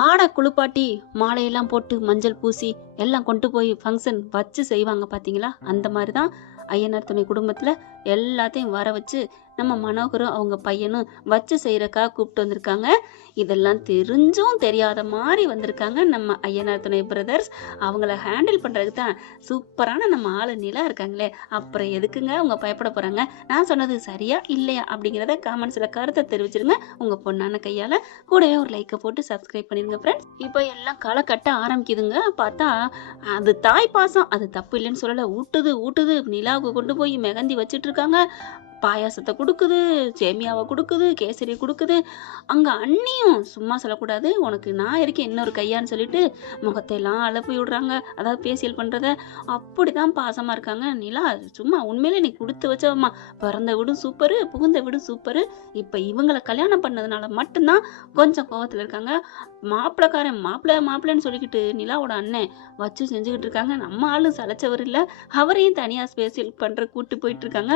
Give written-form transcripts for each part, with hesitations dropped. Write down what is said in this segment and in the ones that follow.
ஆடை குளிப்பாட்டி மாலையெல்லாம் போட்டு மஞ்சள் பூசி எல்லாம் கொண்டு போய் ஃபங்க்ஷன் வச்சு செய்வாங்க பார்த்தீங்களா? அந்த மாதிரி தான் ஐயனார் துணை குடும்பத்தில் எல்லாத்தையும் வர வச்சு நம்ம மனோகரும் அவங்க பையனும் வச்சு செய்கிறக்காக கூப்பிட்டு வந்திருக்காங்க. இதெல்லாம் தெரிஞ்சும் தெரியாத மாதிரி வந்திருக்காங்க நம்ம ஐயனார் துணை பிரதர்ஸ். அவங்கள ஹேண்டில் பண்ணுறதுக்கு தான் சூப்பரான நம்ம ஆளு நிலா இருக்காங்களே, அப்புறம் எதுக்குங்க அவங்க பயப்பட போகிறாங்க? நான் சொன்னது சரியா இல்லையா அப்படிங்கிறத காமெண்ட்ஸில் கருத்தை தெரிவிச்சிருங்க உங்கள் பொண்ணான கையால். கூடவே ஒரு லைக்கை போட்டு சப்ஸ்கிரைப் பண்ணிடுங்க ஃப்ரெண்ட்ஸ். இப்போ எல்லாம் களை கட்ட ஆரம்பிக்குதுங்க. பார்த்தா அது தாய் பாசம், அது தப்பு இல்லைன்னு சொல்லலை. ஊட்டுது நிலாவுக்கு கொண்டு போய் மெகந்தி வச்சுட்டு இருக்காங்க. பாயாசத்தை கொடுக்குது, சேமியாவை கொடுக்குது, கேசரி கொடுக்குது. அங்கே அண்ணியும் சும்மா சொல்லக்கூடாது, உனக்கு நான் இருக்கேன் இன்னொரு கையான்னு சொல்லிட்டு முகத்தையெல்லாம் அலப்பி விடுறாங்க. அதாவது பேசியல் பண்ணுறத அப்படி தான் பாசமாக இருக்காங்க. நிலா சும்மா உண்மையிலே நீ கொடுத்து வச்சவம்மா, பிறந்த வீடும் சூப்பரு, புகுந்த வீடும் சூப்பரு. இப்போ இவங்களை கல்யாணம் பண்ணதுனால மட்டும்தான் கொஞ்சம் கோவத்தில் இருக்காங்க. மாப்பிள்ளைன்னு சொல்லிக்கிட்டு நிலாவோட அண்ணன் வச்சு செஞ்சுக்கிட்டு இருக்காங்க. நம்ம ஆளும் சளைச்சவர் இல்லை, அவரையும் தனியாக ஸ்பேசியல் பண்ணுற கூட்டு போயிட்டு இருக்காங்க.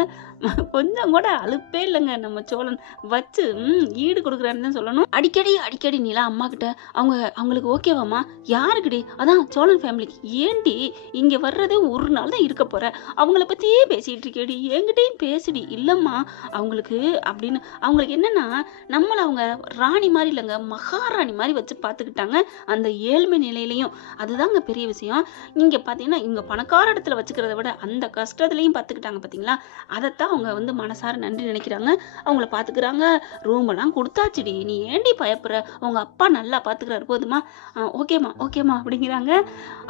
கொஞ்சம் கூட அலுப்பே இல்லைங்க நம்ம சோழன். வச்சு ஈடு கொடுக்குறாருன்னு தான் சொல்லணும். அடிக்கடி நிலா அம்மா கிட்ட அவங்களுக்கு ஓகேவாம்மா? யாருக்குடி? அதான் சோழன் ஃபேமிலிக்கு. ஏண்டி இங்கே வர்றதே ஒரு நாள் தான் இருக்க போற, அவங்கள பற்றியே பேசிகிட்டு இருக்கேடி, என்கிட்டையும் பேசுடி. இல்லைம்மா அவங்களுக்கு அப்படின்னு, அவங்களுக்கு என்னன்னா நம்மளை அவங்க ராணி மாதிரி இல்லைங்க, மகாராணி மாதிரி வச்சு பார்த்துக்கிட்டாங்க. அந்த ஏழ்மை நிலையிலையும் அதுதாங்க பெரிய விஷயம். இங்கே பார்த்தீங்கன்னா இங்கே பணக்கார இடத்துல வச்சுக்கிறத விட அந்த கஷ்டத்துலையும் பார்த்துக்கிட்டாங்க பார்த்தீங்களா? அதைத்தான் அவங்க மனசார நன்றி நினைக்கிறாங்க. அவங்கள பார்த்துக்கிறாங்க. ரூம் எல்லாம் கொடுத்தாச்சுடி, நீ ஏண்டி பயப்படுற, உங்க அப்பா நல்லா பார்த்துக்கிறாரு போதுமா? ஓகேம்மா அப்படிங்கிறாங்க.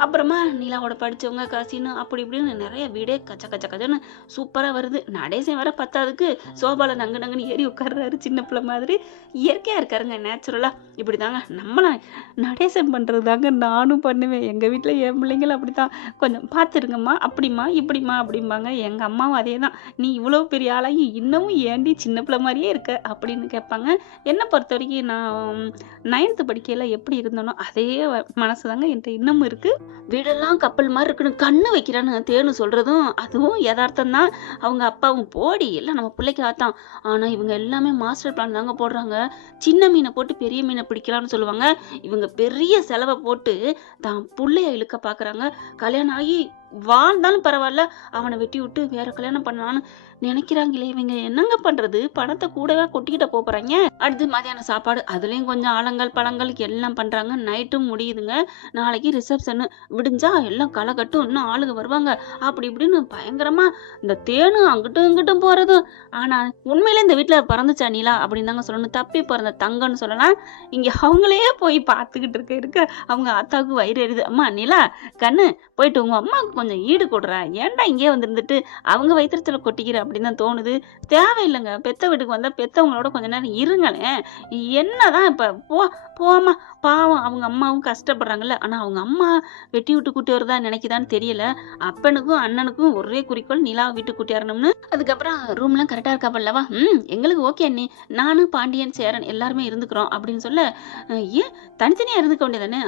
அப்புறமா நிலாவோட படிச்சவங்க கசின்னு அப்படி இப்படின்னு நிறைய வீடே கச்சன்னு சூப்பராக வருது. நடேசன் வர பத்தாதுக்கு சோபால நங்குன்னு ஏறி உட்கார்றாரு சின்ன பிள்ளை மாதிரி. இயற்கையா இருக்காருங்க, நேச்சுரலா. இப்படி தாங்க நம்மள நடேசன் பண்றது தாங்க நானும் பண்ணுவேன். எங்க வீட்டில் என் பிள்ளைங்களும் அப்படித்தான். கொஞ்சம் பார்த்துருங்கம்மா, அப்படிம்மா இப்படிம்மா அப்படிம்பாங்க. எங்க அம்மாவும் அதே தான். நீ இவ்வளோ பெரிய ஆளாகி இன்னமும் ஏண்டி சின்ன பிள்ளை மாதிரியே இருக்க அப்படின்னு கேட்பாங்க. என்னை பொறுத்த வரைக்கும் நான் 9th படிக்கையில் எப்படி இருந்தனோ அதே மனசு தாங்க என்கிட்ட இன்னமும் இருக்கு. வீடெல்லாம் கப்பல் மாதிரி இருக்குன்னு கண்ணு வைக்கிறான்னு தேனு சொல்றதும் அதுவும் யதார்த்தம் தான். அவங்க அப்பாவும் போடி எல்லாம் நம்ம பிள்ளைக்கு ஆத்தான். ஆனா இவங்க எல்லாமே மாஸ்டர் பிளான் தாங்க போடுறாங்க. சின்ன மீனை போட்டு பெரிய மீனை பிடிக்கலாம்னு சொல்லுவாங்க. இவங்க பெரிய செலவை போட்டு தான் பிள்ளைய இழுக்க பாக்குறாங்க. கல்யாணம் ஆகி வாழ்ந்தாலும் பரவாயில்ல, அவனை வெட்டி விட்டு வேற கல்யாணம் பண்ணலான்னு நினைக்கிறாங்களே. இவங்க என்னங்க பண்றது? பணத்தை கூடவே கொட்டிக்கிட்ட போறாங்க. அடுத்து மதியான சாப்பாடு, அதுலயும் கொஞ்சம் ஆலங்கள் பழங்கள் எல்லாம் பண்றாங்க. நைட்டும் முடியுதுங்க. நாளைக்கு ரிசப்ஷன் விடிஞ்சா எல்லாம் களை கட்டும், இன்னும் ஆளுங்க வருவாங்க. அப்படி இப்படின்னு பயங்கரமா இந்த தேனு அங்கிட்டும் இங்கிட்டும் போறதும். ஆனா உண்மையிலே இந்த வீட்டுல பிறந்துச்சா நிலா அப்படின்னு தாங்க சொல்லணும். தப்பி பிறந்த தங்கன்னு சொல்லலாம். இங்க அவங்களே போய் பார்த்துக்கிட்டு இருக்க அவங்க ஆத்தாவுக்கு வயிறு எரியுது. அம்மா நிலா கண்ணு, போயிட்டு உங்க அம்மாவுக்கு கொஞ்சம் ஈடு கொடுறா, ஏன்டா இங்கே வந்துருந்துட்டு அவங்க வயிற்றுல கொட்டிக்கிற அப்படின்னு தான் தோணுது. தேவையில்லைங்க, பெத்த வீட்டுக்கு வந்தா பெத்தவங்களோட கொஞ்ச நேரம் இருங்களேன். என்னதான் இப்ப போமா, பாவம் அவங்க அம்மாவும் கஷ்டப்படுறாங்கல்ல. ஆனா அவங்க அம்மா வெட்டி விட்டு கூட்டி வருதா நினைக்குதான்னு தெரியல. அப்பனுக்கும் அண்ணனுக்கும் ஒரே குறிக்கோள் நிலா வீட்டு கூட்டி வரணும்னு. அதுக்கப்புறம் ரூம்லாம் கரெக்டா இருக்காப்பல்லவா? எங்களுக்கு ஓகே அண்ணி, நானும் பாண்டியன் சேரன் எல்லாருமே இருந்துக்கிறோம் அப்படின்னு சொல்ல, ஏன் தனித்தனியா இருந்துக்க வேண்டியதானே?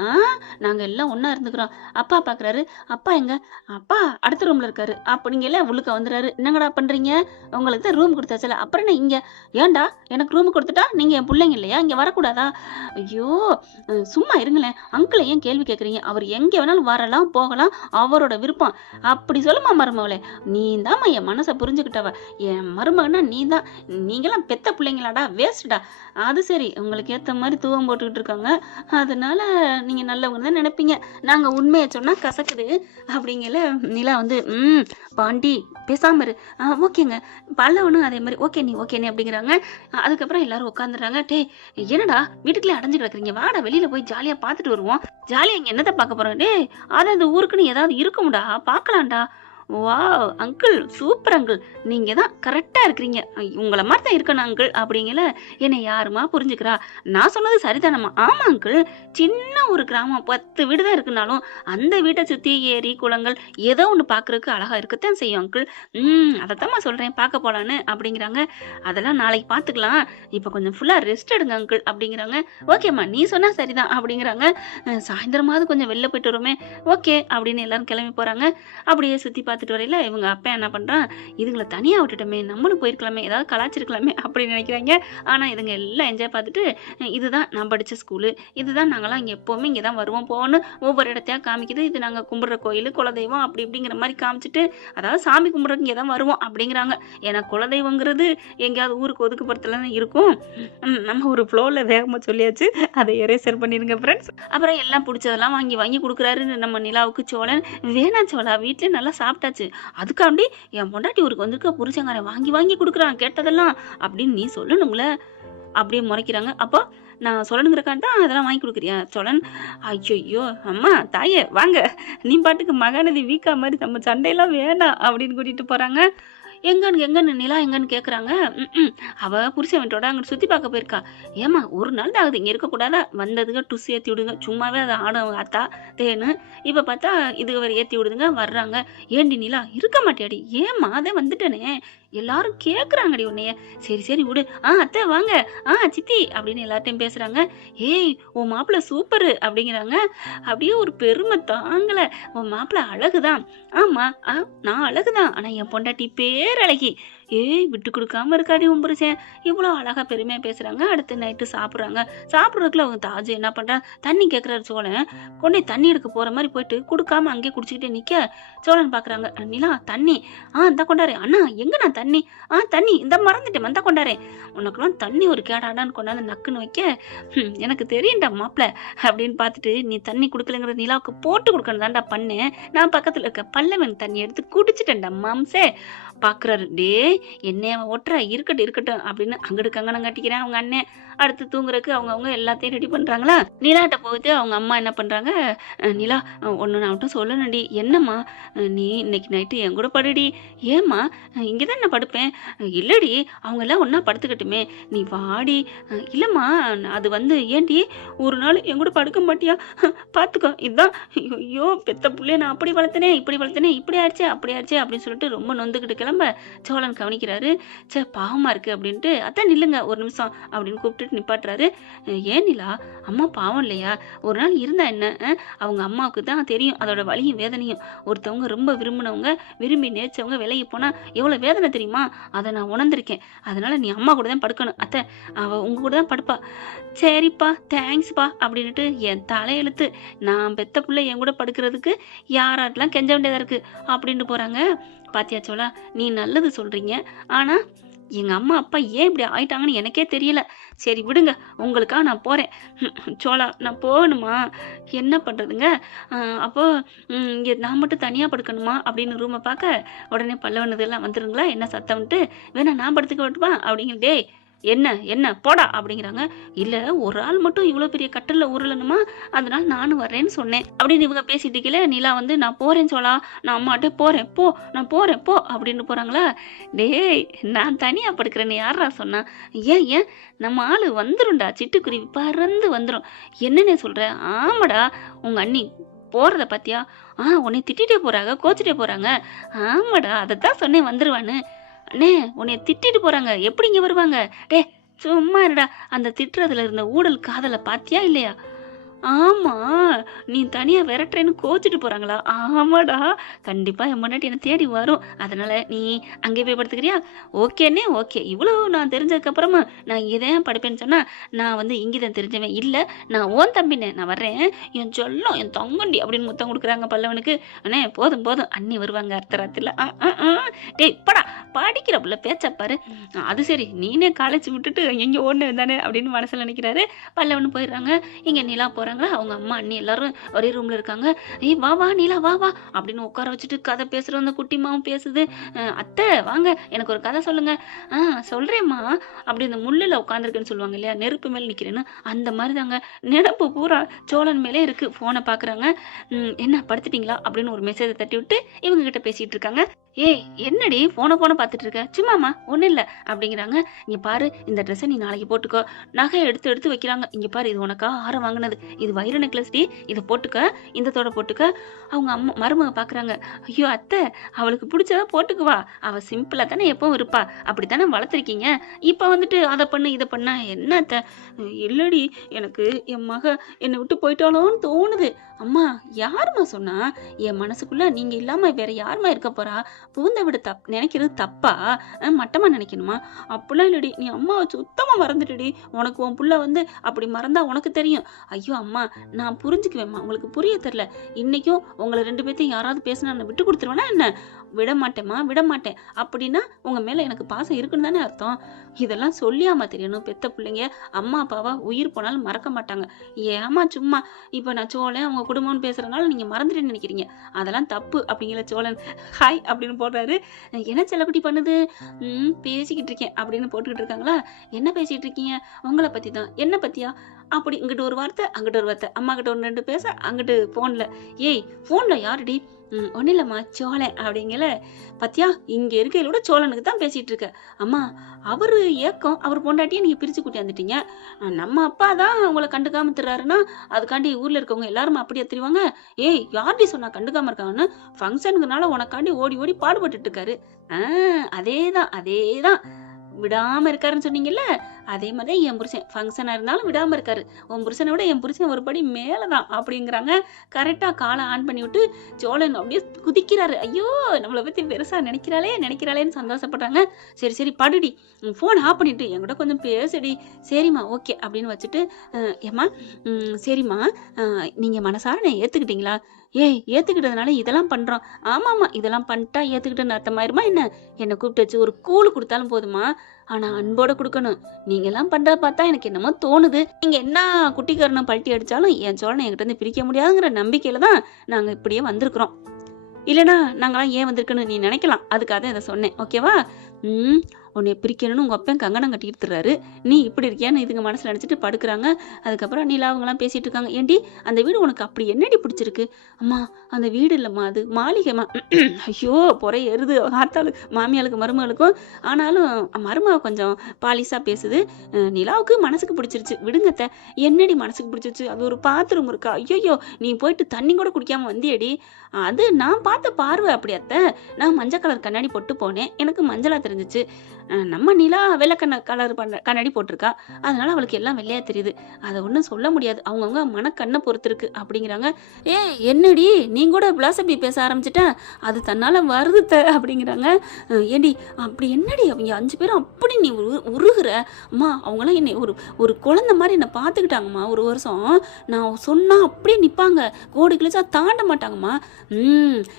நாங்க எல்லாம் ஒன்னா இருந்துக்கிறோம். அப்பா பாக்குறாரு. அப்பா எங்க? அப்பா அடுத்த ரூம்ல இருக்காரு அப்படிங்கல உள்ளுக்க வந்துறாரு. என்னங்கடா பண்றீங்க? உங்களுக்கு தான் ரூம் கொடுத்தாச்சுல, அப்புறம் என்ன இங்க? ஏன்டா எனக்கு ரூம் கொடுத்துட்டா நீங்க என் பிள்ளைங்க இல்லையா? இங்க வரக்கூடாதா? ஐயோ சும்மா இருங்களேன், அங்கிளை ஏன் கேள்வி கேட்குறீங்க? அவர் எங்கே வேணாலும் வரலாம் போகலாம், அவரோட விருப்பம். அப்படி சொல்லுமா மருமகளே, நீ தான்மா என் மனசை புரிஞ்சுக்கிட்டவ. என் மருமகனா நீ தான். நீங்களாம் பெத்த பிள்ளைங்களாடா, வேஸ்ட்டா. அது சரி, உங்களுக்கு ஏற்ற மாதிரி தூவம் போட்டுக்கிட்டு இருக்காங்க, அதனால நீங்க நல்லவங்க தான் நினைப்பீங்க. நாங்க உண்மையை சொன்னா கசக்குது அப்படிங்கல. நிலா பாண்டி பேசாம இரு. ஓகேங்க. பல்லவனும் அதே மாதிரி ஓகே நீ அப்படிங்கிறாங்க. அதுக்கப்புறம் எல்லாரும் உட்காந்துடுறாங்க. டே என்னடா வீட்டுக்குள்ளே அடைஞ்சு கிடக்குறீங்க, வாடா வெளியில போய் ஜாலியா பார்த்துட்டு வருவோம். ஜாலியா இங்க என்னத்தை பார்க்க போறோம்? டே அதாவது ஊருக்குன்னு ஏதாவது இருக்கும்டா, பார்க்கலாம்டா. வா அங்கிள், சூப்பர் அங்கிள், நீங்க தான் கரெக்டா இருக்கிறீங்க, உங்களை மாதிரி தான் இருக்கணும் அங்கிள் அப்படிங்கல. என்னை யாருமா புரிஞ்சுக்கிறா? நான் சொன்னது சரிதானம்மா? ஆமா அங்கிள், சின்ன சின்ன ஒரு கிராமம் 10 வீடு தான் இருக்குனாலும் அந்த வீட்டை சுத்தி ஏரி குளங்கள் ஏதோ ஒண்ணு பாக்குறதுக்கு அழகா இருக்கத்தான் செய்யும் அங்கிள். அதைத்தாம்மா சொல்றேன் பார்க்க போலான்னு அப்படிங்கிறாங்க. அதெல்லாம் நாளைக்கு பார்த்துக்கலாம், இப்போ கொஞ்சம் ஃபுல்லா ரெஸ்ட் எடுங்க அங்கிள் அப்படிங்கிறாங்க. ஓகேம்மா நீ சொன்னா சரிதான் அப்படிங்கிறாங்க. சாயந்தரமாவது கொஞ்சம் வெளில போயிட்டு வருமே, ஓகே அப்படின்னு எல்லாரும் கிளம்பி போறாங்க. அப்படியே சுத்தி பார்த்துட்டு வரையில இவங்க அப்பா என்ன பண்றான், இதுங்களை தனியா விட்டுட்டோமே, நம்மளும் போயிருக்கலாமே, ஏதாவது கலாச்சிருக்கலாமே அப்படின்னு நினைக்கிறாங்க. ஆனா இதுங்க எல்லாம் என்ஜாய் பார்த்துட்டு இதுதான் நான் படிச்ச ஸ்கூலு, இதுதான் நாங்களாம் இங்கே எப்போவுமே இங்கே தான் வருவோம் போகணும் ஒவ்வொரு இடத்தையா காமிக்குது. இது நாங்கள் கும்பிட்ற கோயில் குலதெய்வம் அப்படி இப்படிங்கிற மாதிரி காமிச்சிட்டு, அதாவது சாமி கும்பிட்றதுக்கு இங்கே தான் வருவோம் அப்படிங்கிறாங்க. ஏன்னா குலதெய்வங்கிறது எங்கேயாவது ஊருக்கு ஒதுக்குப்புறத்துல தான் இருக்கும். நம்ம ஒரு ஃப்ளோவில் வேகமாக சொல்லியாச்சு, அதை எரேசர் பண்ணிடுங்க ஃப்ரெண்ட்ஸ். அப்புறம் எல்லாம் பிடிச்சதெல்லாம் வாங்கி வாங்கி கொடுக்குறாரு நம்ம நிலாவுக்கு சோழன். வேணா சோழா வீட்டிலே நல்லா சாப்பிட்டாச்சு, அதுக்காண்டி என் பொண்டாட்டி ஊருக்கு வந்திருக்க புருஷங்காரன் வாங்கி வாங்கி கொடுக்குறான் கேட்டதெல்லாம் அப்படின்னு நீ சொல்லணுங்கள அப்படியே முறைக்கிறாங்க. அப்போ நான் சொல்லணுங்கிறக்காண்டா அதெல்லாம் வாங்கி கொடுக்குறியா சோழன்? ஐயோ அம்மா தாயே வாங்க, நீ பாட்டுக்கு மகாநதி வீக்கா மாதிரி நம்ம சண்டையெல்லாம் வேணாம் அப்படின்னு கூட்டிட்டு போறாங்க. எங்கன்னு நிலா எங்கன்னு கேட்குறாங்க. அவ புருஷன் வீட்டோட அங்கிட்டு சுற்றி பார்க்க போயிருக்கா. ஏமா ஒரு நாள் தான் ஆகுது இங்கே இருக்கக்கூடாதா, வந்ததுங்க டுஸ் ஏற்றி விடுங்க, சும்மாவே அதை ஆடும் அத்தா தேனு. இப்போ பார்த்தா இது வரை ஏற்றி விடுதுங்க வர்றாங்க. ஏண்டி நிலா இருக்க மாட்டியாடி? ஏம்மா அதை வந்துட்டேனே, எல்லாரும் கேட்குறாங்கடி உன்னைய. சரி சரி விடு, அத்தை வாங்க, சித்தி அப்படின்னு எல்லார்ட்டையும் பேசுகிறாங்க. ஏய் உன் மாப்பிள்ளை சூப்பரு அப்படிங்கிறாங்க. அப்படியே ஒரு பெருமை தாங்கலை. உன் மாப்பிள்ளை அழகுதான். ஆமாம் நான் அழகுதான், ஆனால் என் பொண்டாட்டி பேரழகி. ஏய் விட்டு கொடுக்காம இருக்காடி உன் புருஷன். இவ்வளோ அழகா பெருமையாக பேசுகிறாங்க. அடுத்து நைட்டு சாப்பிட்றாங்க. சாப்பிட்றதுக்குள்ள அவங்க தாஜு என்ன பண்ணுறான், தண்ணி கேட்குறாரு சோழன். கொண்டே தண்ணி எடுக்க போகிற மாதிரி போயிட்டு கொடுக்காம அங்கேயே குடிச்சிக்கிட்டே நிற்க சோழன் பார்க்குறாங்க. நிலா தண்ணி, இந்த கொண்டாரேன். அண்ணா எங்கண்ணா தண்ணி? தண்ணி இந்த மறந்துட்டேன், வந்தா கொண்டாரேன். உனக்குலாம் தண்ணி ஒரு கேடாடான்னு கொண்டாந்து நக்குன்னு வைக்க, எனக்கு தெரியும்டா மாப்பிள்ள அப்படின்னு பார்த்துட்டு, நீ தண்ணி கொடுக்கலங்கிற நிலாவுக்கு போட்டு கொடுக்கணும் தான்டா பண்ணேன். நான் பக்கத்தில் இருக்க பல்லவன் தண்ணி எடுத்து குடிச்சிட்டேன்டா மாம்சே. பார்க்குறாரு, டே என்னைய ஒட்டுற இருக்கட்டும் அப்படின்னு அங்கிட்டு கங்கணம் கட்டிக்கிறேன் அவங்க அண்ணன். அடுத்து தூங்குறதுக்கு அவங்க எல்லாத்தையும் ரெடி பண்ணுறாங்களா. நிலாட்ட போயிட்டு அவங்க அம்மா என்ன பண்ணுறாங்க, நிலா ஒன்று நான் மட்டும் சொல்லணும்டி. என்னம்மா நீ இன்னைக்கு நைட்டு என் கூட படுடி. ஏம்மா இங்கே தான் நான் படுப்பேன். இல்லடி அவங்க எல்லாம் ஒன்றா படுத்துக்கட்டுமே, நீ வாடி. இல்லைம்மா அது வந்து ஏண்டி ஒரு நாள் என் கூட படுக்க மாட்டியா, பார்த்துக்கோ இதுதான். ஐயோ பெத்த பிள்ளைய நான் அப்படி வளர்த்தனே இப்படி ஆயிடுச்சே அப்படி ஆயிடுச்சே அப்படின்னு சொல்லிட்டு ரொம்ப நொந்துக்கிட்டு கிளம்ப சோழன் கவனிக்கிறாரு. சே பாவமா இருக்கு அப்படின்ட்டு, அதான் நில்லுங்க ஒரு நிமிஷம் அப்படின்னு கூப்பிட்டு நிப்பாட்டுறாரு. ஏன் நிலா அம்மா பாவம் இல்லையா, ஒரு நாள் இருந்தா என்ன, அவங்க அம்மாவுக்கு தான் தெரியும் அதோட வலியும் வேதனையும். ஒருத்தவங்க ரொம்ப விரும்பினவங்க விரும்பி நேச்சவங்க விலகி போனா எவ்வளவு வேதனை தெரியுமா, அதை நான் உணர்ந்திருக்கேன். அதனால நீ அம்மா கூட தான் படுக்கணும், அத்தை அவ உங்க கூட தான் படுப்பா. சரிப்பா தேங்க்ஸ்ப்பா அப்படின்ட்டு என் தலையெழுத்து, நான் பெத்த பிள்ளை என் கூட படுக்கிறதுக்கு யாராட்டெல்லாம் கெஞ்ச வேண்டியதா இருக்கு அப்படின்ட்டு போறாங்க. பாத்தியா சோழா நீ நல்லது சொல்றீங்க, ஆனா எங்க அம்மா அப்பா ஏன் இப்படி ஆயிட்டாங்கன்னு எனக்கே தெரியல. சரி விடுங்க, உங்களுக்காக நான் போறேன். சோழா நான் போகணுமா, என்ன பண்றதுங்க? அப்போ இங்கே நான் மட்டும் தனியாக படுக்கணுமா அப்படின்னு ரூமை பார்க்க உடனே பல்லவன் இதெல்லாம் வந்துருங்களா, என்ன சத்தம்ட்டு, வேணா நான் படுத்துக்க விட்டுப்பா அப்படிங்கிற. டே என்ன போடா அப்படிங்கிறாங்க. இல்லை ஒரு ஆள் மட்டும் இவ்வளோ பெரிய கட்டில் உருளணுமா, அதனால நானும் வரேன்னு சொன்னேன் அப்படின்னு இவங்க பேசிட்டு இருக்கல. நிலா வந்து நான் போறேன் சோழா, நான் அம்மாட்டே போறேன் போ, நான் போறேன் போ அப்படின்னு போறாங்களா. டேய் நான் தனியா படுக்கிறேன்னு யாரா சொன்னா? ஏன் நம்ம ஆளு வந்துரும்டா, சிட்டுக்குருவி பறந்து வந்துடும். என்னன்னே சொல்ற? ஆமாடா உங்க அண்ணி போறத பத்தியா, உன்னை திட்டிட்டே போறாங்க கோச்சிட்டே போறாங்க. ஆமாடா அதைத்தான் சொன்னேன் வந்துருவான்னு. அண்ணே உன்னைய திட்டிட்டு போறாங்க, எப்படி இங்க வருவாங்க? டே சும்மா இருடா, அந்த திட்டுறதுல இருந்த ஊடல் காதலை பாத்தியா இல்லையா? ஆமா நீ தனியா விரட்டுறேன்னு கோச்சிட்டு போறாங்களா? ஆமாடா கண்டிப்பா என் முன்னாடி என்ன தேடி வரும், அதனால நீ அங்கே போய் படுத்துக்கிறியா? ஓகேன்னே ஓகே. இவ்வளவு நான் தெரிஞ்சதுக்கு அப்புறமா நான் இதான் படுப்பேன்னு சொன்னா, நான் வந்து இங்கதான் தெரிஞ்சவன் இல்ல, நான் ஓன் தம்பினே, நான் வர்றேன் என் சொல்லும் என் தங்கண்டி அப்படின்னு முத்தம் கொடுக்குறாங்க பல்லவனுக்கு. அண்ணே போதும் அண்ணி வருவாங்க அர்த்தராத்திரில. டேய் படா படிக்கிற புள்ள பேச்ச பாரு. அது சரி நீனே காலேஜ் விட்டுட்டு எங்க ஓடுனே தானே அப்படின்னு மனசுல நினைக்கிறாரு. பல்லவன் போயிடுறாங்க. இங்க நிலா போறாங்க. அவங்க அம்மா அண்ணி எல்லாரும் ஒரே ரூம்ல இருக்காங்க. ஏய் வா நீலா வா அப்படின்னு உட்கார வச்சுட்டு கதை பேசுற அந்த குட்டிமாவும் பேசுது. அத்தை வாங்க எனக்கு ஒரு கதை சொல்லுங்க. சொல்றேம்மா அப்படி இந்த முள்ளில் உட்காந்துருக்குன்னு சொல்லுவாங்க இல்லையா, நெருப்பு மேல நிக்கிறேன்னு, அந்த மாதிரி தாங்க நெருப்பு பூரா சோழன் மேலே இருக்கு. போனை பாக்குறாங்க. என்ன படுத்துட்டீங்களா அப்படின்னு ஒரு மெசேஜை தட்டி விட்டு இவங்க கிட்ட பேசிட்டு இருக்காங்க. ஏய் என்னடி போன பார்த்துட்டு இருக்க? சும்மாமா ஒன்றும் இல்லை அப்படிங்கிறாங்க. இங்கே பாரு இந்த ட்ரெஸ்ஸை நீ நாளைக்கு போட்டுக்கோ. நகை எடுத்து எடுத்து வைக்கிறாங்க. இங்கே பாரு இது உனக்கா ஆரம் வாங்கினது, இது வைர நெக்லஸ் டி, இதை போட்டுக்க, இந்த தோட போட்டுக்க. அவங்க அம்மா மருமக பார்க்குறாங்க. ஐயோ அத்தை, அவளுக்கு பிடிச்சதா போட்டுக்குவா, அவள் சிம்பிளாக தானே எப்பவும் இருப்பா, அப்படி தானே வளர்த்துருக்கீங்க, இப்போ வந்துட்டு அதை பண்ணு இதை பண்ண என்ன அத்தை? இல்லடி, எனக்கு என் மக என்னை விட்டு போயிட்டாலோன்னு தோணுது. அம்மா யாரும்மா சொன்னா? என் மனசுக்குள்ள நீங்க இல்லாம வேற யாருமா இருக்க போறா? புகுந்த விட நினைக்கிறது தப்பா? மட்டமா நினைக்கணுமா? அப்படிலாம் இல்லடி, நீ அம்மாவை சுத்தமா மறந்துட்டுடி. உனக்கு உன் புள்ள வந்து அப்படி மறந்தா உனக்கு தெரியும். ஐயோ அம்மா, நான் புரிஞ்சுக்குவேம்மா, உங்களுக்கு புரிய தெரியல. இன்னைக்கும் உங்களை 2 பேர்த்தையும் யாராவது பேசினா நான் விட்டு கொடுத்துருவேனா என்ன? விட மாட்டேம்மா, விட மாட்டேன். அப்படின்னா உங்க மேல எனக்கு பாசம் இருக்குன்னு தானே அர்த்தம். இதெல்லாம் சொல்லியாம தெரியணும். பெத்த பிள்ளைங்க அம்மா அப்பாவா உயிர் போனாலும் மறக்க மாட்டாங்க. ஏமா சும்மா இப்ப நான் சோழன் அவங்க குடும்பம்னு பேசுறதுனால நீங்க மறந்துட்டேன்னு நினைக்கிறீங்க, அதெல்லாம் தப்பு அப்படிங்கிற சோழன் ஹாய் அப்படின்னு போடுறாரு. என்ன செல்லக்குட்டி பண்ணுது? பேசிக்கிட்டு இருக்கேன் அப்படின்னு போட்டுக்கிட்டு இருக்காங்களா? என்ன பேசிட்டு இருக்கீங்க? உங்களை பத்தி தான். என்ன பத்தியா? அப்படி இங்கிட்ட ஒரு வார்த்தை அங்கிட்ட ஒரு வார்த்தை, அம்மா கிட்ட 1 2 பேச, அங்கிட்டு போன்ல. ஏய் போன்ல யாருடி? ஒன்னும் இல்லம்மா சோழன் அப்படிங்கல. பத்தியா, இங்க இருக்கையிலோட சோழனுக்கு தான் பேசிட்டு இருக்க. அம்மா அவரு ஏக்கம், அவர் பொண்டாட்டியே நீங்க பிரிச்சு கூட்டியாந்துட்டீங்க. நம்ம அப்பா தான் உங்களை கண்டுக்காம திர்றாருன்னா அதுக்காண்டி ஊர்ல இருக்கவங்க எல்லாரும் அப்படியே தெரிவாங்க. ஏய் யார்டி சொன்னா கண்டுக்காம இருக்காங்கன்னு? ஃபங்க்ஷனுக்குனால உனக்காண்டி ஓடி ஓடி பாடுபட்டு இருக்காரு. அதேதான் விடாம இருக்காருன்னு சொன்னீங்கல்ல, அதே மாதிரி என் புருஷன் ஃபங்க்ஷனா இருந்தாலும் விடாம இருக்காரு. உன் புருஷனை விட என் புருஷன் ஒரு படி மேலதான் அப்படிங்கிறாங்க. கரெக்டா காலை ஆன் பண்ணி விட்டு சோழன் அப்படியே குதிக்கிறாரு. ஐயோ நம்மளை பத்தி பெருசா நினைக்கிறாளேன்னு சந்தோஷப்படுறாங்க. சரி படுடி, போன் ஆஃப் பண்ணிட்டு என்கிட்ட கொஞ்சம் பேசுடி. சரிம்மா ஓகே அப்படின்னு வச்சுட்டு, ஏம்மா சரிம்மா, நீங்க மனசார நான் ஏத்துக்கிட்டீங்களா? ஏய் ஏத்துக்கிட்டதுனால இதெல்லாம் பண்றோம். ஆமாமா, இதெல்லாம் பண்ணிட்டா ஏத்துக்கிட்டேன்னு அர்த்தமாயிருமா என்ன? என்னை கூப்பிட்டு வச்சு ஒரு கூழு கொடுத்தாலும் போதுமா, ஆனா அன்போட கொடுக்கணும். நீங்க எல்லாம் பண்றத பார்த்தா எனக்கு என்னமோ தோணுது, நீங்க என்ன குட்டிக்காரனை பல்ட்டி அடிச்சாலும் என் சோழனை என்கிட்ட இருந்து பிரிக்க முடியாதுங்கிற நம்பிக்கையில தான் நாங்க இப்படியே வந்திருக்கிறோம். இல்லைனா நாங்களாம் ஏன் வந்திருக்குன்னு நீ நினைக்கலாம், அதுக்காக தான் இதை சொன்னேன். ஓகேவா? உன்னை பிரிக்கணும்னு உங்கள் அப்பன் கங்கணம் கட்டிட்டு தர்றாரு, நீ இப்படி இருக்கியான்னு இதுங்க மனசில் நினச்சிட்டு படுக்கிறாங்க. அதுக்கப்புறம் நீலா அவங்களாம் பேசிகிட்டு இருக்காங்க. ஏண்டி அந்த வீடு உனக்கு அப்படி என்னடி பிடிச்சிருக்கு? அம்மா அந்த வீடு இல்லைம்மா, அது மாளிகைம்மா. ஐயோ பொறை எருது ஆத்தாளு மாமியாளுக்கு மருமகளுக்கும். ஆனாலும் மருமக கொஞ்சம் பாலிஸாக பேசுது. நிலாவுக்கு மனசுக்கு பிடிச்சிருச்சு. விடுங்கத்த, என்னடி மனசுக்கு பிடிச்சிருச்சு? அது ஒரு பாத்ரூம் இருக்கா? ஐயோ நீ போயிட்டு தண்ணி கூட குடிக்காமல் வந்தியடி. அது நான் பார்த்த பார்வை அப்படி அத்தை. நான் மஞ்சள் கலர் கண்ணாடி போட்டு போனேன், எனக்கு மஞ்சளாக தெரிஞ்சிச்சு. நம்ம நிலா வெள்ளை கலர் கண்ணாடி போட்டிருக்கா, அதனால அவளுக்கு எல்லாம் வெள்ளையா தெரியுது. அதை ஒன்றும் சொல்ல முடியாது, அவங்கவுங்க மனக்கண்ணை பொறுத்திருக்கு அப்படிங்கிறாங்க. என்னடி நீ கூட பிளாசபி பேச ஆரம்பிச்சிட்ட, அது தன்னால வருது அப்படிங்கிறாங்க. ஏண்டி அப்படி என்னடி அவங்க 5 பேரும் அப்படி நீ உருகுற? அம்மா அவங்களாம் என்னை ஒரு குழந்தை மாதிரி என்னை பார்த்துக்கிட்டாங்கம்மா. 1 வருஷம் நான் சொன்னா அப்படியே நிற்பாங்க, கோடி கிழிச்சா தாண்ட மாட்டாங்கம்மா.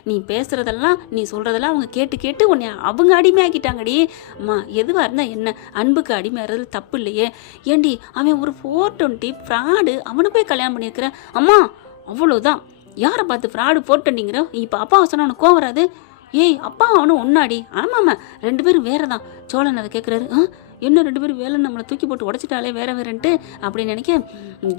நீ பேசுறதெல்லாம் நீ சொல்றதெல்லாம் அவங்க கேட்டு உன்னை அவங்க அடிமையாக்கிட்டாங்கடி. அம்மா எதுவாக இருந்தால் என்ன, அன்புக்கு அடிமையாகிறது தப்பு இல்லையே. ஏண்டி அவன் ஒரு 420 ஃப்ராடு, அவனை போய் கல்யாணம் பண்ணியிருக்கிற. அம்மா அவ்வளோதான், யாரை பார்த்து ஃப்ராடு 420ங்கிற? இப்போ அப்பா சொன்னா உனக்கு கோவம் வராது? ஏய் அப்பா அவனும் ஒன்னாடி. ஆமாம்மா 2 பேரும் வேற தான். சோழன் அதை கேட்குறாரு. என்ன 2 பேரும் வேலை நம்மளை தூக்கி போட்டு உடச்சிட்டாலே வேறன்ட்டு அப்படின்னு நினைக்க,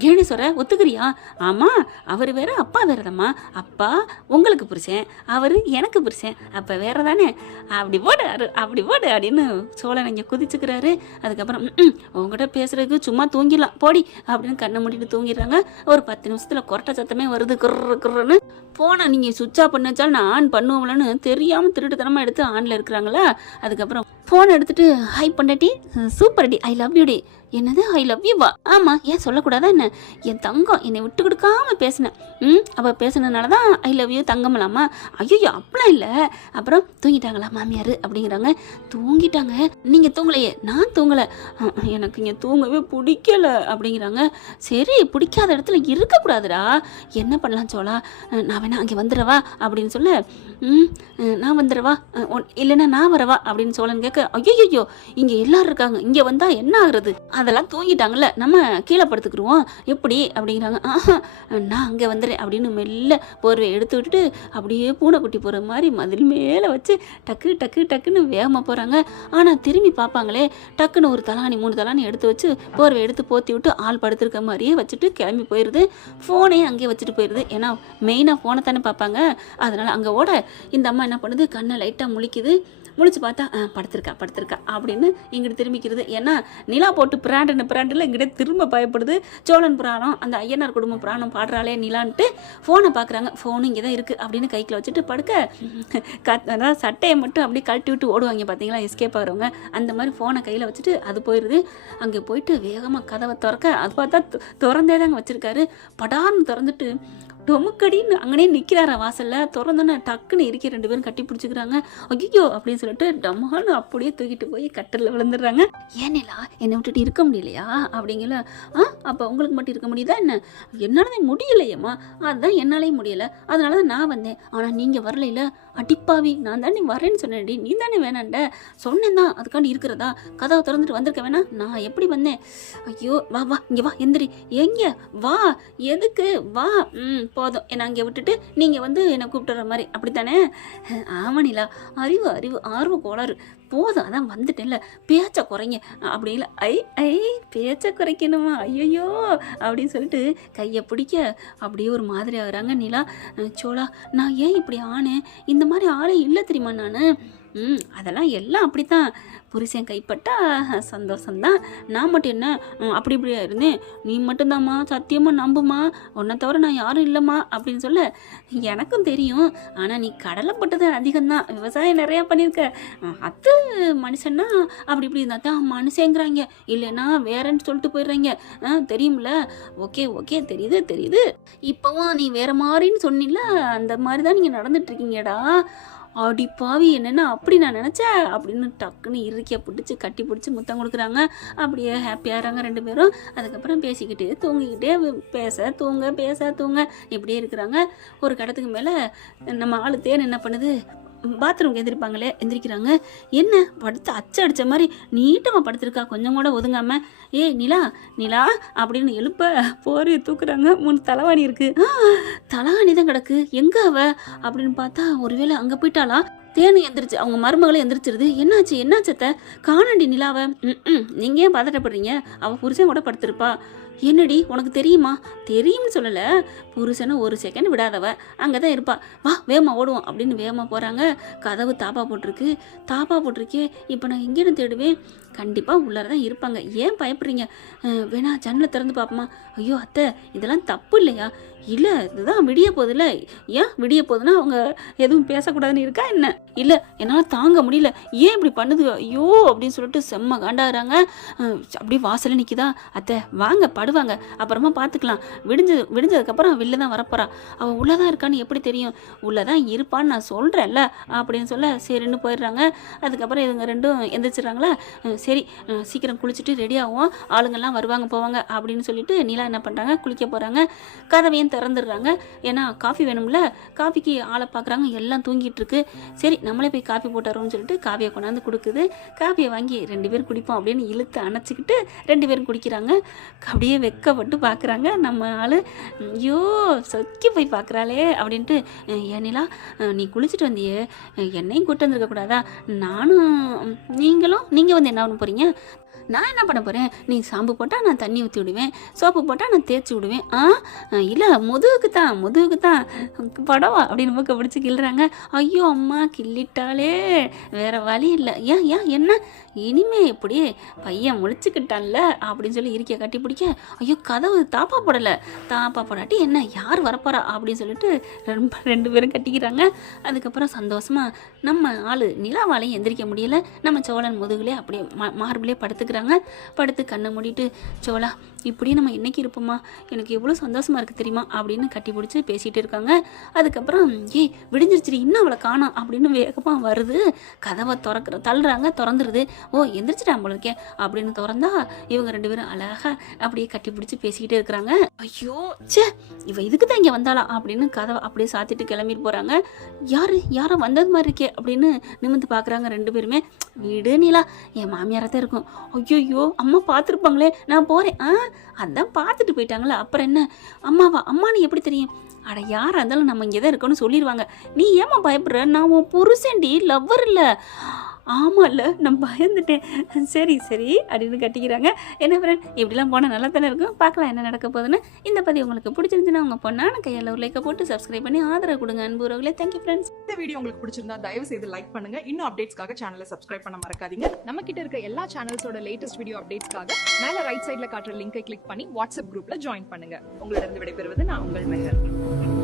கேணீஸ்வர ஒத்துக்கிறியா? ஆமாம் அவர் வேற அப்பா வேறதம்மா. அப்பா உங்களுக்கு புருஷன், அவர் எனக்கு புருஷன், அப்போ வேற தானே. அப்படி போடு அப்படின்னு சோழன் இங்கே குதிச்சுக்கிறாரு. அதுக்கப்புறம் உங்ககிட்ட பேசுறதுக்கு சும்மா தூங்கிடலாம் போடி அப்படின்னு கண்ணை மூடிட்டு தூங்கிடுறாங்க. ஒரு 10 நிமிஷத்துல கொரட்டை சத்தமே வருது, குர்ன்னு. போனை நீங்கள் சுவிட்ச் ஆஃப் பண்ண வச்சாலும் நான் ஆன் பண்ணுவோம்லன்னு தெரியாமல் திருட்டுத்தனமாக எடுத்து ஆனில் இருக்கிறாங்களா. அதுக்கப்புறம் ஃபோன் எடுத்துட்டு ஹை பண்ணாட்டி சூப்பர் டி, ஐ லவ் யூ டி. என்னது ஐ லவ் யூ வா? ஆமாம், ஏன் சொல்லக்கூடாதா என்ன? என் தங்கம் என்னை விட்டு கொடுக்காம பேசினேன். அப்போ பேசுனதுனால தான் ஐ லவ் யூ தங்கமலாமா? ஐயோ அப்படிலாம் இல்லை. அப்புறம் தூங்கிட்டாங்களா மாமியார் அப்படிங்கிறாங்க. தூங்கிட்டாங்க. நீங்கள் தூங்கலையே? நான் தூங்கலை, எனக்கு இங்கே தூங்கவே பிடிக்கல அப்படிங்கிறாங்க. சரி பிடிக்காத இடத்துல இருக்கக்கூடாதுடா, என்ன பண்ணலாம் சோழா, நான் வேணா அங்கே வந்துடவா அப்படின்னு சொல்ல, நான் வந்துடவா இல்லைன்னா நான் வரவா அப்படின்னு சோழன் கேட்க, ஐயோ இங்கே எல்லாரும் இருக்காங்க, இங்கே வந்தால் என்ன ஆகுறது? அதெல்லாம் தூங்கிட்டாங்கல்ல, நம்ம கீழே படுத்துக்கிருவோம் எப்படி அப்படிங்கிறாங்க. ஆஹா நான் அங்கே வந்துடுறேன் அப்படின்னு மெல்ல போர்வை எடுத்து விட்டுட்டு அப்படியே பூனைக்குட்டி போகிற மாதிரி மதில் மேலே வச்சு டக்கு டக்கு டக்குன்னு வேகமாக போகிறாங்க. ஆனால் திரும்பி பார்ப்பாங்களே, டக்குன்னு ஒரு தலாணி 3 தலாணி எடுத்து வச்சு போர்வை எடுத்து போற்றி விட்டு ஆள் படுத்துருக்க மாதிரியே வச்சுட்டு கிளம்பி போயிடுது. ஃபோனையும் அங்கேயே வச்சுட்டு போயிடுது. ஏன்னா மெயினாக ஃபோனை தானே பார்ப்பாங்க. அதனால் அங்கே ஓட இந்த அம்மா என்ன பண்ணுது, கண்ணை லைட்டாக முழிக்குது. முழிச்சு பார்த்தா படுத்திருக்கா அப்படின்னு இங்கிட்டு திரும்பிக்கிறது. ஏன்னா நிலா போட்டு பிராண்டில் இங்கிட்ட திரும்ப பயப்படுது. சோழன் புராணம் அந்த ஐயனார் குடும்ப புராணம் பாடுறாளே நிலான்ட்டு ஃபோனை பார்க்குறாங்க. ஃபோனு இங்கே தான் இருக்குது அப்படின்னு கைக்கில் வச்சுட்டு படுக்க அதாவது சட்டையை மட்டும் அப்படியே கழட்டி விட்டு ஓடுவாங்க பார்த்தீங்களா எஸ்கேப் ஆகிறவங்க. அந்த மாதிரி ஃபோனை கையில் வச்சுட்டு அது போயிடுது. அங்கே போயிட்டு வேகமாக கதவை திறக்க அது பார்த்தா திறந்தே தாங்க வச்சுருக்காரு. படார்னு திறந்துட்டு டொமுக்கடின்னு அங்கனே நிற்கிறாரா வாசலில். திறந்தோன்னே டக்குன்னு இருக்கி 2 பேரும் கட்டி பிடிச்சிக்கிறாங்க. ஐயோ அப்படின்னு சொல்லிட்டு டம்மான்னு அப்படியே தூக்கிட்டு போய் கட்டலில் விழுந்துடுறாங்க. ஏனிலா என்னை விட்டுட்டு இருக்க முடியலையா அப்படிங்கல. அப்போ உங்களுக்கு மட்டும் இருக்க முடியுதா என்ன? என்னாலதான் முடியலையம்மா. அதுதான் என்னாலேயும் முடியலை, அதனால தான் நான் வந்தேன். ஆனால் நீங்கள் வரலையில. அடிப்பாவி, நான் தானே வரேன்னு சொன்னேன்டி, நீ தானே வேணாண்ட. சொன்னேன் தான், அதுக்காண்டி இருக்கிறதா? கதவை திறந்துட்டு வந்திருக்க வேணா? நான் எப்படி வந்தேன்? ஐயோ வா வா இங்கே வா, எந்திரி. எங்கே வா, எதுக்கு வா? போதும், என்னை அங்கே விட்டுட்டு நீங்கள் வந்து என்னை கூப்பிட்டுற மாதிரி அப்படித்தானே? ஆமானிலா, அறிவு ஆர்வ கோளாறு. போதும், அதான் வந்துட்டேன்ல, பேச்சை குறைங்க அப்படிங்கள. ஐ பேச்சை குறைக்கணுமா? ஐயோ அப்படின்னு சொல்லிட்டு கையை பிடிக்க அப்படியே ஒரு மாதிரி ஆகுறாங்க நிலா. சோழா, நான் ஏன் இப்படி ஆனேன்? இந்த மாதிரி ஆளே இல்லை தெரியுமா நான். அதெல்லாம் எல்லாம் அப்படித்தான். புருஷன் கைப்பட்டா சந்தோஷம்தான். நான் மட்டும் என்ன அப்படி இப்படியா இருந்தேன்? நீ மட்டும்தாம்மா, சத்தியமாக நம்புமா, உன்னை தவிர நான் யாரும் இல்லைம்மா அப்படின்னு சொல்ல எனக்கும் தெரியும். ஆனால் நீ கடலைப்பட்டது அதிகம்தான், விவசாயம் நிறையா பண்ணியிருக்க. அது மனுஷன்னா அப்படி இப்படி இருந்தால் தான் மனுஷங்கிறாங்க, இல்லைன்னா வேறன்னு சொல்லிட்டு போயிடுறாங்க. தெரியும்ல? ஓகே தெரியுது. இப்போவும் நீ வேற மாதிரின்னு சொன்னில, அந்த மாதிரி தான் நீங்கள் நடந்துட்டுருக்கீங்கடா. அடிப்பாவி, என்னென்னா அப்படி நான் நினச்சேன் அப்படின்னு டக்குன்னு இறுக்கிய பிடிச்சி கட்டி பிடிச்சி முத்தம் கொடுக்குறாங்க. அப்படியே ஹாப்பியாகிறாங்க 2 பேரும். அதுக்கப்புறம் பேசிக்கிட்டே தூங்கிக்கிட்டே பேச தூங்க இப்படியே இருக்கிறாங்க. ஒரு கடத்துக்கு மேலே நம்ம ஆளு தேன் என்ன பண்ணுது, பாத்ரூம்க்கு எந்திரிக்கிறாங்க. என்ன படுத்து அடித்த மாதிரி நீட்டமாக படுத்திருக்கா, கொஞ்சம் கூட ஒதுங்காமல். ஏய் நிலா அப்படின்னு எழுப்ப போர்வையை தூக்குறாங்க. 3 தலைவாணி இருக்குது. தலைவாணி தான் கிடக்கு, எங்கே அவ அப்படின்னு பார்த்தா ஒருவேளை அங்கே போயிட்டாளா? தேனு எந்திரிச்சு அவங்க மருமகளை எந்திரிச்சிருது. என்னாச்சத்த காணண்டி நிலாவை? நீங்கள் ஏன் பதட்டப்படுறீங்க? அவள் புருஷன் கூட படுத்திருப்பா. என்னடி உனக்கு தெரியுமா? தெரியும்னு சொல்லலை, புருஷனை ஒரு செகண்ட் விடாதவ அங்கே தான் இருப்பா, வா வேகமா ஓடுவோம் அப்படின்னு வேகமாக போகிறாங்க. கதவு தாப்பா போட்டிருக்கே. இப்போ நான் எங்கேயும் தேடுவேன், கண்டிப்பாக உள்ளார தான் இருப்பாங்க. ஏன் பயப்படுறீங்க? வேணா ஜன்னலை திறந்து பார்ப்போமா? ஐயோ அத்தை, இதெல்லாம் தப்பு இல்லையா? இல்லை, இதுதான் விடிய போதில்ல. ஏன் விடிய போகுதுன்னா அவங்க எதுவும் பேசக்கூடாதுன்னு இருக்கா என்ன? இல்லை, என்னால் தாங்க முடியல, ஏன் இப்படி பண்ணுது? ஐயோ அப்படின்னு சொல்லிட்டு செம்ம காண்டாகிறாங்க. அப்படியே வாசலில் நிற்கிதா. அத்தை வாங்க படுவாங்க, அப்புறமா பார்த்துக்கலாம், விடிஞ்சதுக்கப்புறம் வெளில தான் வரப்போறா, அவள் உள்ளே தான் இருக்கான்னு எப்படி தெரியும்? உள்ளே தான் இருப்பான்னு நான் சொல்கிறேன்ல அப்படின்னு சொல்ல சரின்னு போயிடுறாங்க. அதுக்கப்புறம் இதுங்க 2 எந்திரிச்சிடுறாங்களா. சரி சீக்கிரம் குளிச்சுட்டு ரெடி ஆகும், ஆளுங்கள்லாம் வருவாங்க போவாங்க அப்படின்னு சொல்லிட்டு நிலா என்ன பண்ணுறாங்க, குளிக்க போகிறாங்க. கதவையும் திறந்துடுறாங்க. ஏன்னா காஃபி வேணும்ல, காஃபிக்கு ஆளை பார்க்குறாங்க, எல்லாம் தூங்கிட்டு இருக்கு. சரி நம்மளே போய் காஃபி போட்டுறோம்னு சொல்லிட்டு காஃபியை கொண்டாந்து கொடுக்குது. காஃபியை வாங்கி 2 பேரும் குடிப்போம் அப்படின்னு இழுத்து அணைச்சிக்கிட்டு 2 பேரும் குடிக்கிறாங்க. அப்படியே வெக்கப்பட்டு பார்க்குறாங்க நம்ம ஆள். ஐயோ சொக்கி போய் பார்க்குறாளே அப்படின்ட்டு. ஏனிலா நீ குளிச்சுட்டு வந்தியே, என்னையும் கூட்டு வந்துருக்கக்கூடாதா? நீங்கள் வந்து என்ன பண்ண போகிறீங்க? நான் என்ன பண்ண போகிறேன்? நீ ஷாம்பு போட்டால் நான் தண்ணி ஊற்றி விடுவேன், சோப்பு போட்டால் நான் தேய்ச்சி விடுவேன். இல்லை முதுகுக்கு தான் படவா அப்படின்னு மூக்க பிடிச்சி கிள்ளுறாங்க. ஐயோ அம்மா கிள்ளிட்டாலே, வேறு வழி இல்லை. ஏன் என்ன இனிமே எப்படி பையன் முழிச்சுக்கிட்டான்ல அப்படின்னு சொல்லி இருக்க கட்டி பிடிக்க. ஐயோ கதவு தாப்பா போடாட்டி என்ன, யார் வரப்போறா அப்படின்னு சொல்லிட்டு 2 பேரும் கட்டிக்கிறாங்க. அதுக்கப்புறம் சந்தோஷமாக நம்ம ஆள் நிலாவாலையும் எந்திரிக்க முடியல. நம்ம சோழன் முதுகுலே அப்படியே மார்பிலே படுத்துக்கிறாங்க. படுத்து கண்ணை மூடிட்டு, சோழா இப்படியே நம்ம இன்னைக்கு இருப்போமா, எனக்கு எவ்வளோ சந்தோஷமாக இருக்குது தெரியுமா அப்படின்னு கட்டி பிடிச்சி பேசிகிட்டு இருக்காங்க. அதுக்கப்புறம் விடிஞ்சிருச்சு, இன்னும் அவளை காணோம் அப்படின்னு வேகமாக வருது. கதவை தள்ளுறாங்க, திறந்துருது. ஓ எந்திரிச்சிட்டான் போல இருக்கேன் அப்படின்னு திறந்தா இவங்க 2 பேரும் அழகாக அப்படியே கட்டி பிடிச்சி பேசிக்கிட்டே இருக்கிறாங்க. ஐயோ இவ இதுக்கு தான் இங்கே வந்தாளா அப்படின்னு கதவை அப்படியே சாத்திட்டு கிளம்பிட்டு போகிறாங்க. யாரை வந்தது மாதிரி இருக்கே அப்படின்னு நிமிந்து பார்க்குறாங்க 2 பேருமே. வீடு நிலா என் மாமியாராக தான் இருக்கும். ஐயோ அம்மா பார்த்துருப்பாங்களே, நான் போறேன். அதான் பார்த்துட்டு போயிட்டாங்களே, அப்புறம் என்ன? அம்மாவா? அம்மானு எப்படி தெரியும்? அட யாரா இருந்தாலும் நம்ம இங்கே தான் இருக்கோன்னு சொல்லிடுவாங்க. நீ ஏம்மா பயப்படுற? நான் உன் புருஷன்டி, லவ்வர் இல்ல. ஆமால்ல, நான் பயந்துட்டேன். சரி சரி அப்படின்னு கட்டிக்கிறாங்க. என்ன ஃப்ரெண்ட், இப்படிலாம் போனால் நல்லா தானே இருக்கும். பார்க்கலாம் என்ன நடக்க போகுதுன்னு. இந்த பதிவு உங்களுக்கு பிடிச்சிருந்துச்சுன்னா உங்கள் பொண்ணான கையில் ஒரு லைக்கை போட்டு சப்ஸ்கிரைப் பண்ணி ஆதரவு கொடுங்க அன்பு உறவுகளே. Thank you friends. இந்த வீடியோ உங்களுக்கு பிடிச்சிருந்தா தயவு செய்து லைக் பண்ணுங்க. இன்னும் அப்டேட்ஸ்க்காக சேனலை சப்ஸ்கிரைப் பண்ண மறக்காதீங்க. நம்ம கிட்ட இருக்க எல்லா சேனல்ஸோட லேட்டஸ்ட் வீடியோ அப்டேட்ஸ்க்காக மேல ரைட் சைடுல காட்டுற லிங்கை கிளிக் பண்ணி வாட்ஸ்அப் குரூப்ல ஜாயின் பண்ணுங்க. உங்களிடம் விடைபெறுவது நான் உங்கள் மெஹர்.